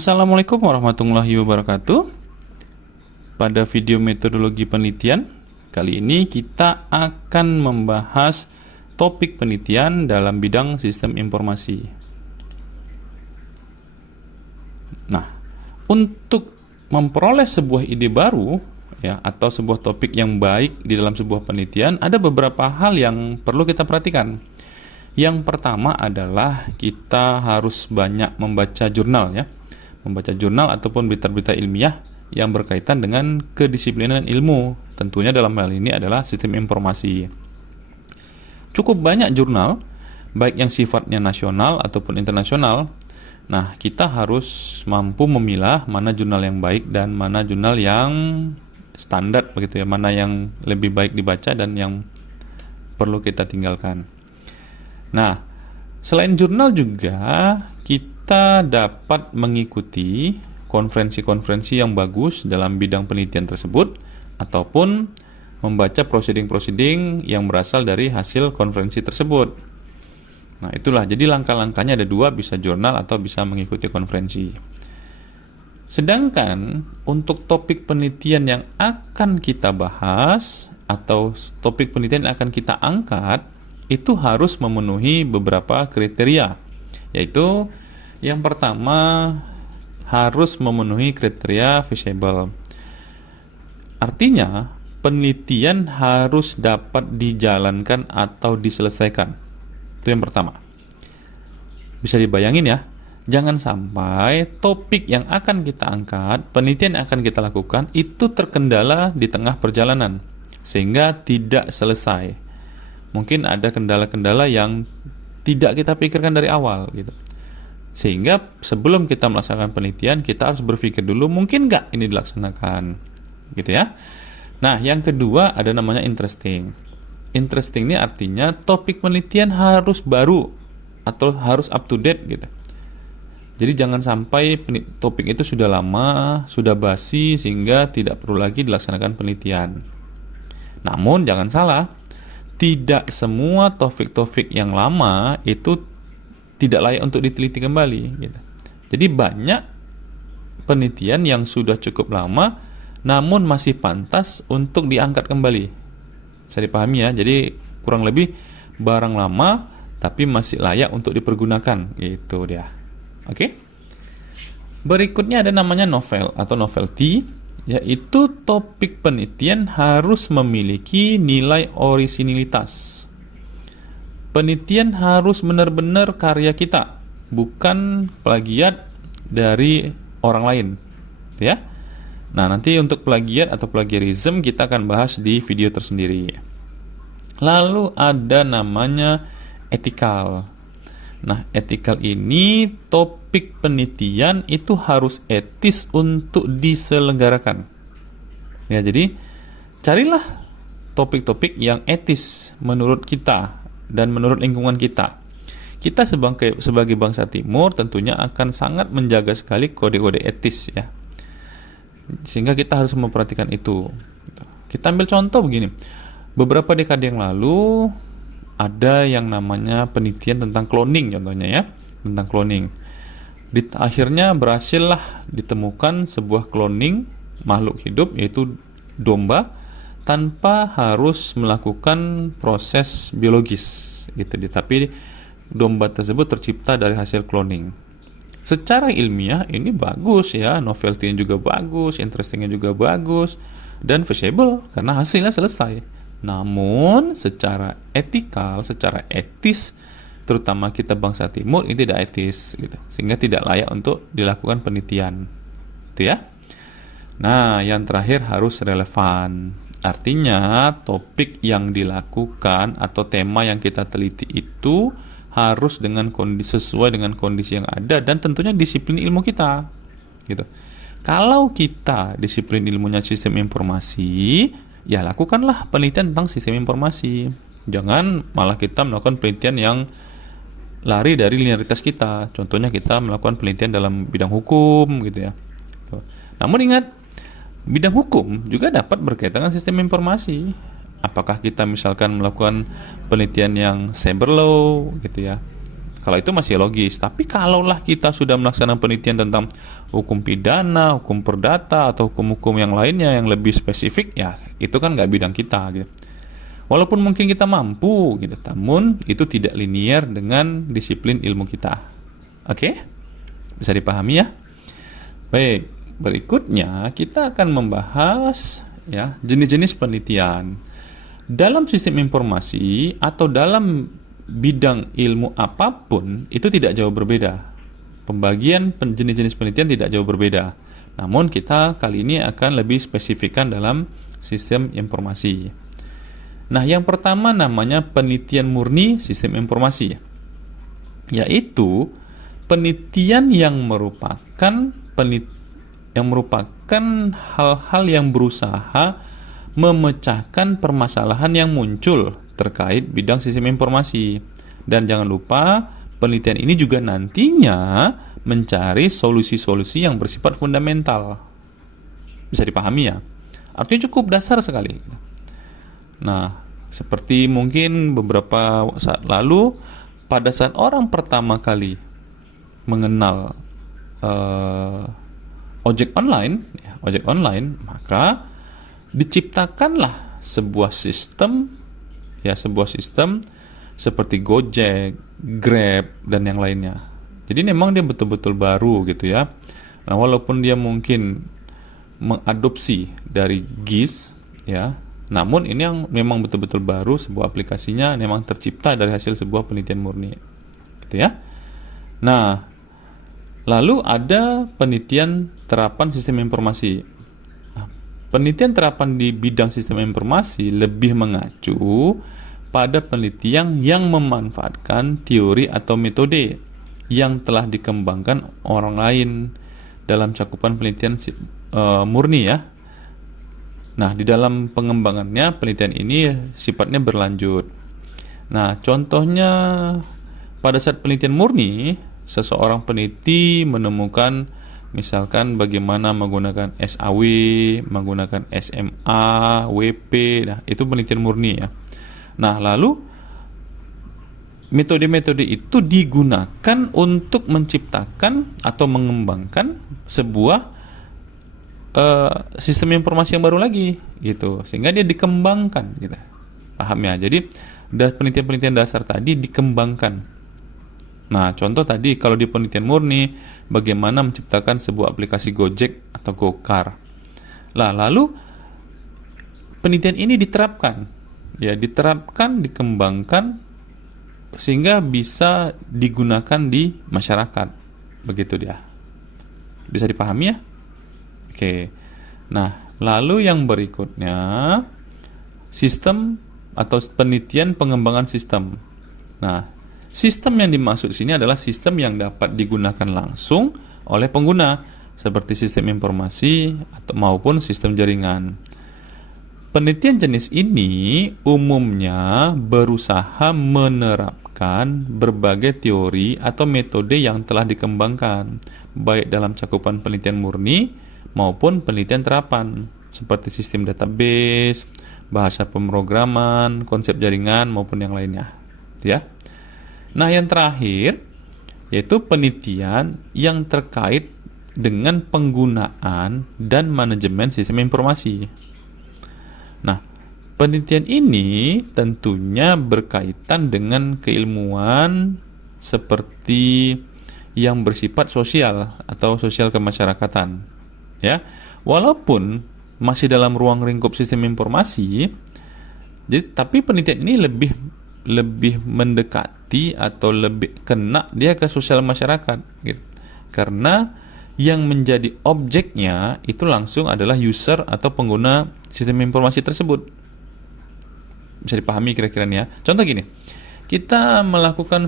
Assalamualaikum warahmatullahi wabarakatuh. Pada video metodologi penelitian, kali ini kita akan membahas topik penelitian dalam bidang sistem informasi. Nah, untuk memperoleh sebuah ide baru ya atau sebuah topik yang baik di dalam sebuah penelitian, ada beberapa hal yang perlu kita perhatikan. Yang pertama adalah kita harus banyak membaca jurnal ya. Membaca jurnal ataupun berita-berita ilmiah yang berkaitan dengan kedisiplinan ilmu. Tentunya dalam hal ini adalah sistem informasi. Cukup banyak jurnal, baik yang sifatnya nasional ataupun internasional. Nah, kita harus mampu memilah mana jurnal yang baik dan mana jurnal yang standar begitu ya, mana yang lebih baik dibaca dan yang perlu kita tinggalkan. Nah, selain jurnal juga kita dapat mengikuti konferensi-konferensi yang bagus dalam bidang penelitian tersebut ataupun membaca proceeding-proceeding yang berasal dari hasil konferensi tersebut. Nah, itulah. Jadi langkah-langkahnya ada dua, bisa jurnal atau bisa mengikuti konferensi. Sedangkan untuk topik penelitian yang akan kita bahas atau topik penelitian yang akan kita angkat, itu harus memenuhi beberapa kriteria, yaitu yang pertama harus memenuhi kriteria feasible. Artinya, penelitian harus dapat dijalankan atau diselesaikan. Itu yang pertama. Bisa dibayangin ya, jangan sampai topik yang akan kita angkat, penelitian yang akan kita lakukan, itu terkendala di tengah perjalanan, sehingga tidak selesai. Mungkin ada kendala-kendala yang tidak kita pikirkan dari awal gitu. Sehingga sebelum kita melaksanakan penelitian, kita harus berpikir dulu, mungkin nggak ini dilaksanakan gitu ya. Nah, yang kedua ada namanya interesting. Interesting ini artinya topik penelitian harus baru atau harus up to date gitu. Jadi jangan sampai topik itu sudah lama, sudah basi sehingga tidak perlu lagi dilaksanakan penelitian. Namun jangan salah, tidak semua topik-topik yang lama itu tidak layak untuk diteliti kembali gitu. Jadi banyak penelitian yang sudah cukup lama namun masih pantas untuk diangkat kembali. Bisa dipahami ya. Jadi kurang lebih barang lama tapi masih layak untuk dipergunakan gitu dia. Oke. Berikutnya ada namanya novel atau novelty, yaitu topik penelitian harus memiliki nilai orisinilitas. Penelitian harus benar-benar karya kita, bukan plagiat dari orang lain, ya. Nah, nanti untuk plagiat atau plagiarism kita akan bahas di video tersendiri. Lalu ada namanya etikal. Nah, etikal ini topik penelitian itu harus etis untuk diselenggarakan. Ya, jadi carilah topik-topik yang etis menurut kita dan menurut lingkungan kita. Kita sebagai bangsa Timur tentunya akan sangat menjaga sekali kode-kode etis ya. Sehingga kita harus memperhatikan itu. Kita ambil contoh begini. Beberapa dekade yang lalu ada yang namanya penelitian tentang cloning contohnya ya, tentang cloning. Akhirnya berhasillah ditemukan sebuah cloning makhluk hidup yaitu domba tanpa harus melakukan proses biologis gitu. Tapi domba tersebut tercipta dari hasil cloning. Secara ilmiah ini bagus ya, novelty juga bagus, interestingnya juga bagus, dan feasible karena hasilnya selesai. Namun secara etikal, secara etis, terutama kita bangsa Timur ini tidak etis gitu, sehingga tidak layak untuk dilakukan penelitian itu ya. Nah, yang terakhir harus relevan. Artinya topik yang dilakukan atau tema yang kita teliti itu harus dengan sesuai dengan kondisi yang ada dan tentunya disiplin ilmu kita gitu. Kalau kita disiplin ilmunya sistem informasi, ya lakukanlah penelitian tentang sistem informasi. Jangan malah kita melakukan penelitian yang lari dari linearitas kita. Contohnya kita melakukan penelitian dalam bidang hukum gitu ya. Namun ingat, bidang hukum juga dapat berkaitan dengan sistem informasi. Apakah kita misalkan melakukan penelitian yang cyber law gitu ya, Kalau itu masih logis. Tapi kalaulah kita sudah melaksanakan penelitian tentang hukum pidana, hukum perdata, atau hukum-hukum yang lainnya yang lebih spesifik, ya itu kan nggak bidang kita gitu. Walaupun mungkin kita mampu gitu, namun itu tidak linier dengan disiplin ilmu kita. Oke? Bisa dipahami ya? Baik, berikutnya kita akan membahas ya jenis-jenis penelitian. Dalam sistem informasi atau dalam bidang ilmu apapun itu tidak jauh berbeda. Pembagian jenis-jenis penelitian tidak jauh berbeda. Namun kita kali ini akan lebih spesifikkan dalam sistem informasi. Nah, yang pertama namanya penelitian murni sistem informasi, yaitu penelitian yang merupakan hal-hal yang berusaha memecahkan permasalahan yang muncul terkait bidang sistem informasi. Dan jangan lupa, penelitian ini juga nantinya mencari solusi-solusi yang bersifat fundamental. Bisa dipahami ya? Artinya cukup dasar sekali. Nah, seperti mungkin beberapa saat lalu, pada saat orang pertama kali mengenal ojek online, maka diciptakanlah sebuah sistem seperti Gojek, Grab, dan yang lainnya. Jadi memang dia betul-betul baru gitu ya. Nah, walaupun dia mungkin mengadopsi dari GIS ya, namun ini yang memang betul-betul baru, sebuah aplikasinya memang tercipta dari hasil sebuah penelitian murni. Gitu ya. Nah, lalu ada penelitian terapan sistem informasi. Penelitian terapan di bidang sistem informasi lebih mengacu pada penelitian yang memanfaatkan teori atau metode yang telah dikembangkan orang lain dalam cakupan penelitian murni ya. Nah, di dalam pengembangannya penelitian ini sifatnya berlanjut. Nah, contohnya pada saat penelitian murni, seseorang peneliti menemukan misalkan bagaimana menggunakan SAW, menggunakan SMA, WP, nah itu penelitian murni ya. Nah, lalu metode-metode itu digunakan untuk menciptakan atau mengembangkan sebuah sistem informasi yang baru lagi gitu, sehingga dia dikembangkan gitu. Paham ya? Jadi penelitian-penelitian dasar tadi dikembangkan. Nah, contoh tadi kalau di penelitian murni, bagaimana menciptakan sebuah aplikasi Gojek atau Gokar. Lah, lalu penelitian ini diterapkan, dikembangkan sehingga bisa digunakan di masyarakat. Begitu dia. Bisa dipahami ya? Oke. Nah, lalu yang berikutnya sistem atau penelitian pengembangan sistem. Nah, sistem yang dimaksud sini adalah sistem yang dapat digunakan langsung oleh pengguna, seperti sistem informasi atau maupun sistem jaringan. Penelitian jenis ini umumnya berusaha menerapkan berbagai teori atau metode yang telah dikembangkan, baik dalam cakupan penelitian murni maupun penelitian terapan, seperti sistem database, bahasa pemrograman, konsep jaringan maupun yang lainnya. Ya. Nah, yang terakhir yaitu penelitian yang terkait dengan penggunaan dan manajemen sistem informasi. Nah, penelitian ini tentunya berkaitan dengan keilmuan seperti yang bersifat sosial atau sosial kemasyarakatan. Ya, walaupun masih dalam ruang lingkup sistem informasi, tapi penelitian ini lebih mendekati atau lebih kena dia ke sosial masyarakat gitu. Karena yang menjadi objeknya itu langsung adalah user atau pengguna sistem informasi tersebut. Bisa dipahami kira-kira ya. Contoh gini, kita melakukan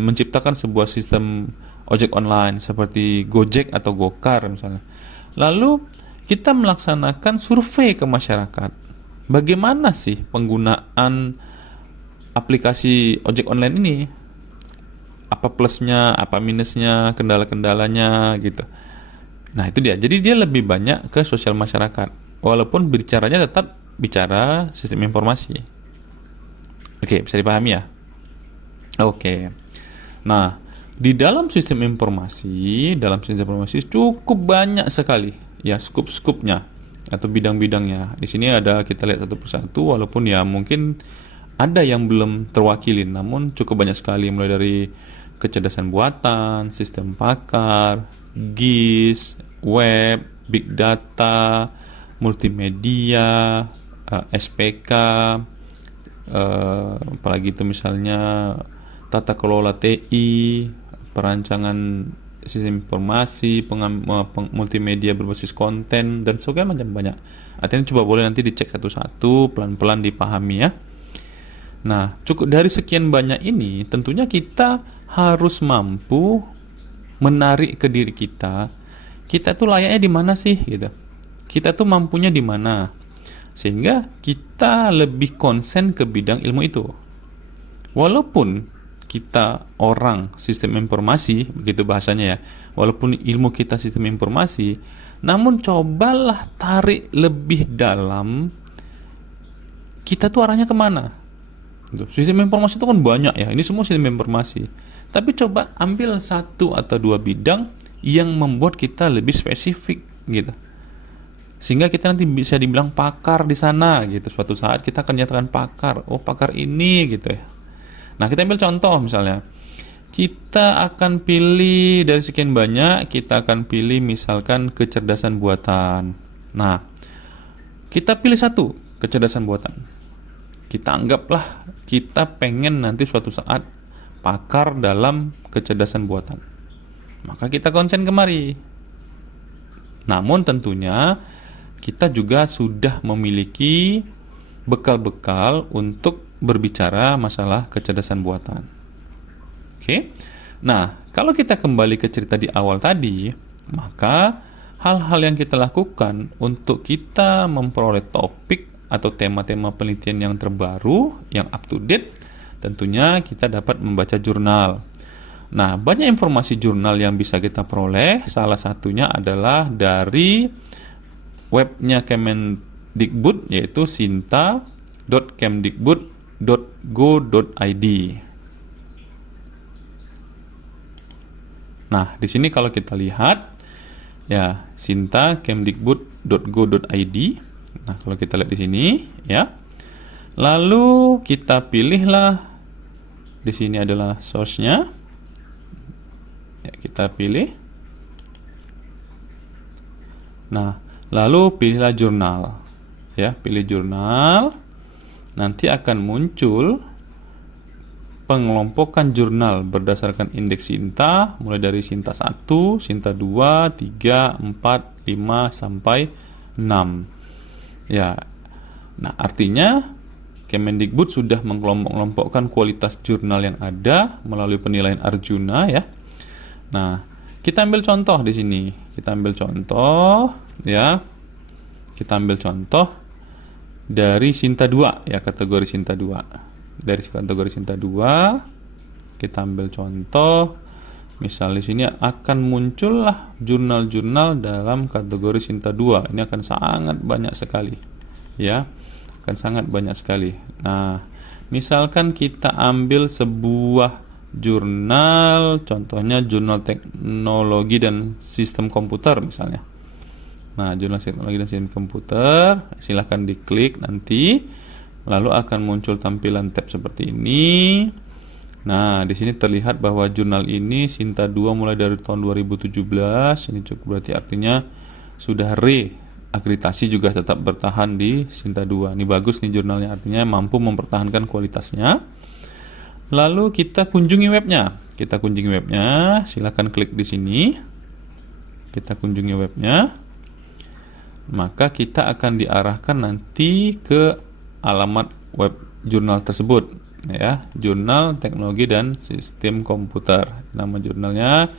menciptakan sebuah sistem ojek online seperti Gojek atau Gokar misalnya. Lalu kita melaksanakan survei ke masyarakat. Bagaimana sih penggunaan aplikasi ojek online ini? Apa plusnya, apa minusnya, kendala-kendalanya gitu. Nah, itu dia. Jadi dia lebih banyak ke sosial masyarakat. Walaupun bicaranya tetap bicara sistem informasi. Oke, bisa dipahami ya? Oke. Nah, di dalam sistem informasi cukup banyak sekali ya skup-skupnya atau bidang-bidangnya. Di sini ada, kita lihat satu persatu, walaupun ya mungkin ada yang belum terwakili, namun cukup banyak sekali, mulai dari kecerdasan buatan, sistem pakar, GIS, web, big data, multimedia, SPK, apalagi itu misalnya tata kelola TI, perancangan sistem informasi, multimedia berbasis konten, dan segala macam banyak. Artinya coba boleh nanti dicek satu-satu, pelan-pelan dipahami ya. Nah, cukup dari sekian banyak ini, tentunya kita harus mampu menarik ke diri kita. Kita tuh layaknya di mana sih gitu. Kita tuh mampunya di mana. Sehingga kita lebih konsen ke bidang ilmu itu. Walaupun kita orang sistem informasi, begitu bahasanya ya. Walaupun ilmu kita sistem informasi, namun cobalah tarik lebih dalam, kita tuh arahnya kemana. Sistem informasi itu kan banyak ya, ini semua sistem informasi. Tapi coba ambil satu atau dua bidang yang membuat kita lebih spesifik gitu. Sehingga kita nanti bisa dibilang pakar di sana gitu. Suatu saat kita akan nyatakan pakar, oh pakar ini gitu ya. Nah, kita ambil contoh misalnya. Kita akan pilih dari sekian banyak, kita akan pilih misalkan kecerdasan buatan. Nah, kita pilih satu, kecerdasan buatan. Kita anggaplah kita pengen nanti suatu saat pakar dalam kecerdasan buatan. Maka kita konsen kemari. Namun tentunya kita juga sudah memiliki bekal-bekal untuk berbicara masalah kecerdasan buatan. Oke. Nah, kalau kita kembali ke cerita di awal tadi, maka hal-hal yang kita lakukan untuk kita memperoleh topik atau tema-tema penelitian yang terbaru, yang up to date, tentunya kita dapat membaca jurnal. Nah, banyak informasi jurnal yang bisa kita peroleh. Salah satunya adalah dari webnya Kemendikbud, yaitu sinta.kemdikbud.go.id. Nah, di sini kalau kita lihat ya, sinta.kemdikbud.go.id. Nah, kalau kita lihat di sini ya. Lalu kita pilihlah, di sini adalah source-nya. Ya, kita pilih. Nah, lalu pilihlah jurnal. Ya, pilih jurnal. Nanti akan muncul pengelompokan jurnal berdasarkan indeks Sinta, mulai dari Sinta 1, Sinta 2, 3, 4, 5 sampai 6. Ya. Nah, artinya Kemendikbud sudah mengelompokkan kualitas jurnal yang ada melalui penilaian Arjuna ya. Nah, kita ambil contoh di sini. Kita ambil contoh ya. Kita ambil contoh dari Sinta 2 ya, kategori Sinta 2. Dari kategori Sinta 2 kita ambil contoh. Misal di sini akan muncullah jurnal-jurnal dalam kategori Sinta 2. Ini akan sangat banyak sekali. Ya, akan sangat banyak sekali. Nah, misalkan kita ambil sebuah jurnal, contohnya jurnal teknologi dan sistem komputer misalnya. Nah, jurnal teknologi dan sistem komputer, silahkan diklik nanti. Lalu akan muncul tampilan tab seperti ini. Nah, di sini terlihat bahwa jurnal ini Sinta 2 mulai dari tahun 2017. Ini cukup, berarti artinya sudah reakreditasi, juga tetap bertahan di Sinta 2. Ini bagus nih jurnalnya, artinya mampu mempertahankan kualitasnya. Lalu kita kunjungi webnya. Kita kunjungi webnya, silakan klik di sini. Kita kunjungi webnya. Maka kita akan diarahkan nanti ke alamat web jurnal tersebut. Ya, jurnal teknologi dan sistem komputer. Nama jurnalnya,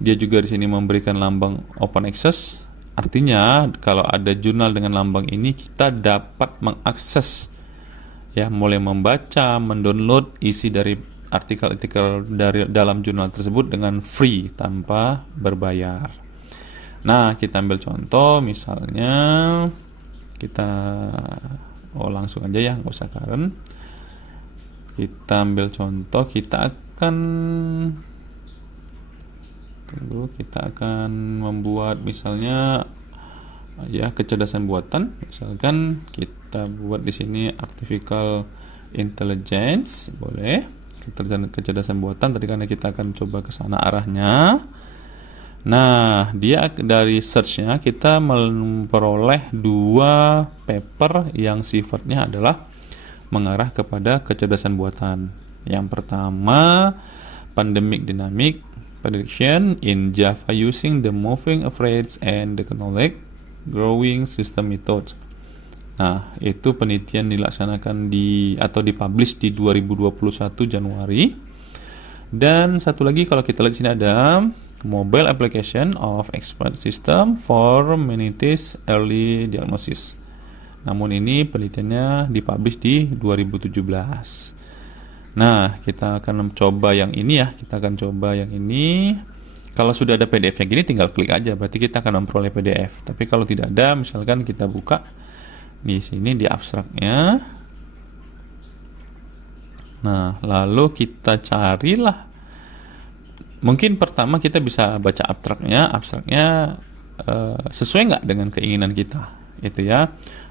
dia juga di sini memberikan lambang open access. Artinya kalau ada jurnal dengan lambang ini, kita dapat mengakses ya, mulai membaca, mendownload isi dari artikel-artikel dari dalam jurnal tersebut dengan free, tanpa berbayar. Nah, kita ambil contoh misalnya kita langsung aja ya, nggak usah karen. Kita ambil contoh, kita akan membuat misalnya ya kecerdasan buatan. Misalkan kita buat di sini artificial intelligence, boleh. Kecerdasan buatan tadi karena kita akan coba ke sana arahnya. Nah, dia dari search-nya kita memperoleh 2 paper yang sifatnya adalah mengarah kepada kecerdasan buatan. Yang pertama, Pandemic Dynamic Prediction in Java using the Moving Average and the Knowledge Growing System Methods. Nah, itu penelitian dilaksanakan atau dipublish di 2021 Januari. Dan satu lagi kalau kita lihat sini ada Mobile Application of Expert System for Meningitis Early Diagnosis. Namun ini penelitiannya dipublish di 2017. Nah, kita akan coba yang ini ya. Kita akan coba yang ini. Kalau sudah ada PDF yang gini tinggal klik aja, berarti kita akan memperoleh PDF. Tapi kalau tidak ada, misalkan kita buka di sini di abstraknya. Nah, lalu kita carilah. Mungkin pertama kita bisa baca abstraknya sesuai nggak dengan keinginan kita, itu ya.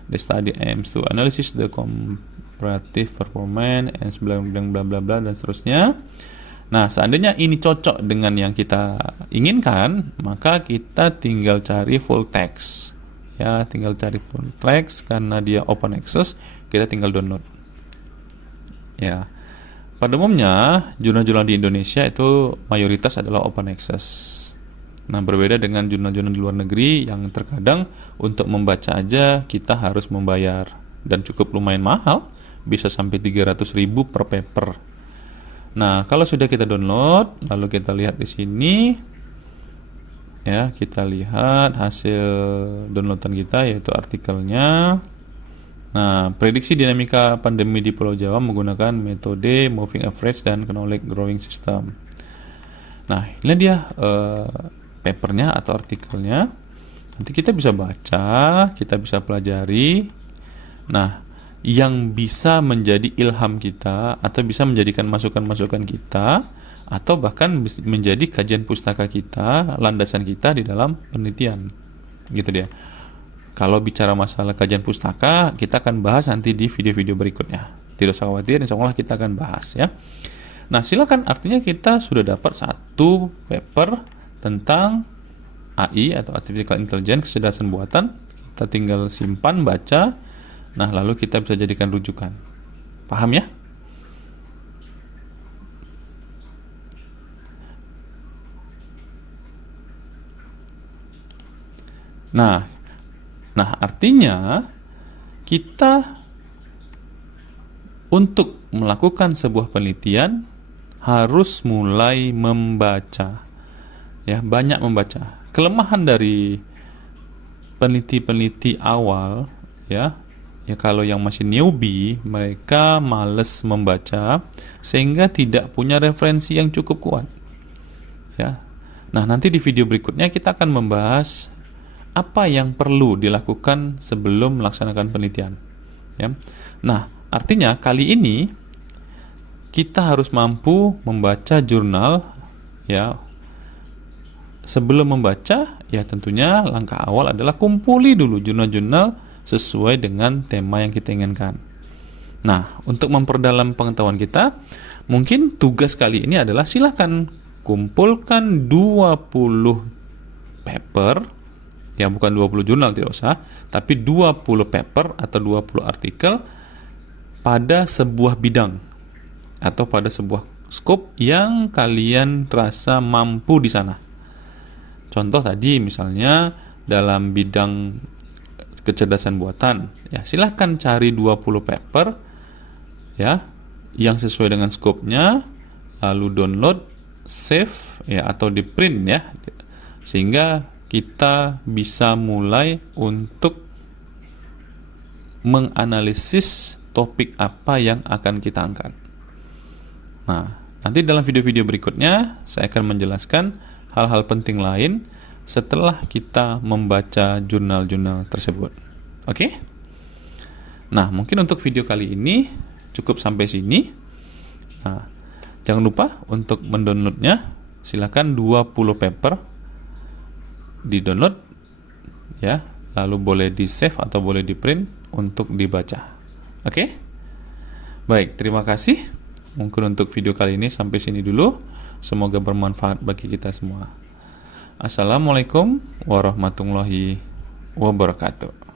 The study aims to analysis the comparative performance and bla bla bla dan seterusnya. Nah, seandainya ini cocok dengan yang kita inginkan, maka kita tinggal cari full text. Ya, tinggal cari full text karena dia open access, kita tinggal download. Ya. Pada umumnya, jurnal-jurnal di Indonesia itu mayoritas adalah open access. Nah, berbeda dengan jurnal-jurnal di luar negeri yang terkadang untuk membaca aja kita harus membayar dan cukup lumayan mahal, bisa sampai 300.000 per paper. Nah, kalau sudah kita download, lalu kita lihat di sini. Ya, kita lihat hasil downloadan kita yaitu artikelnya. Nah, prediksi dinamika pandemi di Pulau Jawa menggunakan metode moving average dan knowledge growing system. Nah, ini dia papernya atau artikelnya. Nanti kita bisa baca, kita bisa pelajari. Nah, yang bisa menjadi ilham kita atau bisa menjadikan masukan-masukan kita atau bahkan menjadi kajian pustaka kita, landasan kita di dalam penelitian. Gitu dia. Kalau bicara masalah kajian pustaka, kita akan bahas nanti di video-video berikutnya. Tidak usah khawatir, insya Allah kita akan bahas ya. Nah, silakan, artinya kita sudah dapat 1 paper tentang AI atau Artificial Intelligence, kecerdasan buatan. Kita tinggal simpan, baca. Nah, lalu kita bisa jadikan rujukan. Paham ya? Nah, artinya kita untuk melakukan sebuah penelitian harus mulai membaca. Ya, banyak membaca. Kelemahan dari peneliti-peneliti awal ya kalau yang masih newbie, mereka males membaca sehingga tidak punya referensi yang cukup kuat. Ya. Nah, nanti di video berikutnya kita akan membahas apa yang perlu dilakukan sebelum melaksanakan penelitian. Ya. Nah, artinya kali ini kita harus mampu membaca jurnal. Ya. Sebelum membaca, ya tentunya langkah awal adalah kumpuli dulu jurnal-jurnal sesuai dengan tema yang kita inginkan. Nah, untuk memperdalam pengetahuan kita, mungkin tugas kali ini adalah silakan kumpulkan 20 paper. Ya, bukan 20 jurnal, tidak usah, tapi 20 paper atau 20 artikel pada sebuah bidang atau pada sebuah scope yang kalian rasa mampu di sana. Contoh tadi misalnya dalam bidang kecerdasan buatan, ya silahkan cari 20 paper ya yang sesuai dengan scope-nya, lalu download, save ya atau di print ya, sehingga kita bisa mulai untuk menganalisis topik apa yang akan kita angkat. Nah, nanti dalam video-video berikutnya saya akan menjelaskan hal-hal penting lain setelah kita membaca jurnal-jurnal tersebut. Oke? Nah, mungkin untuk video kali ini cukup sampai sini. Nah, jangan lupa untuk mendownloadnya, silakan 20 paper di-download ya, lalu boleh di-save atau boleh di-print untuk dibaca. Oke? Baik, terima kasih. Mungkin untuk video kali ini sampai sini dulu. Semoga bermanfaat bagi kita semua. Assalamualaikum warahmatullahi wabarakatuh.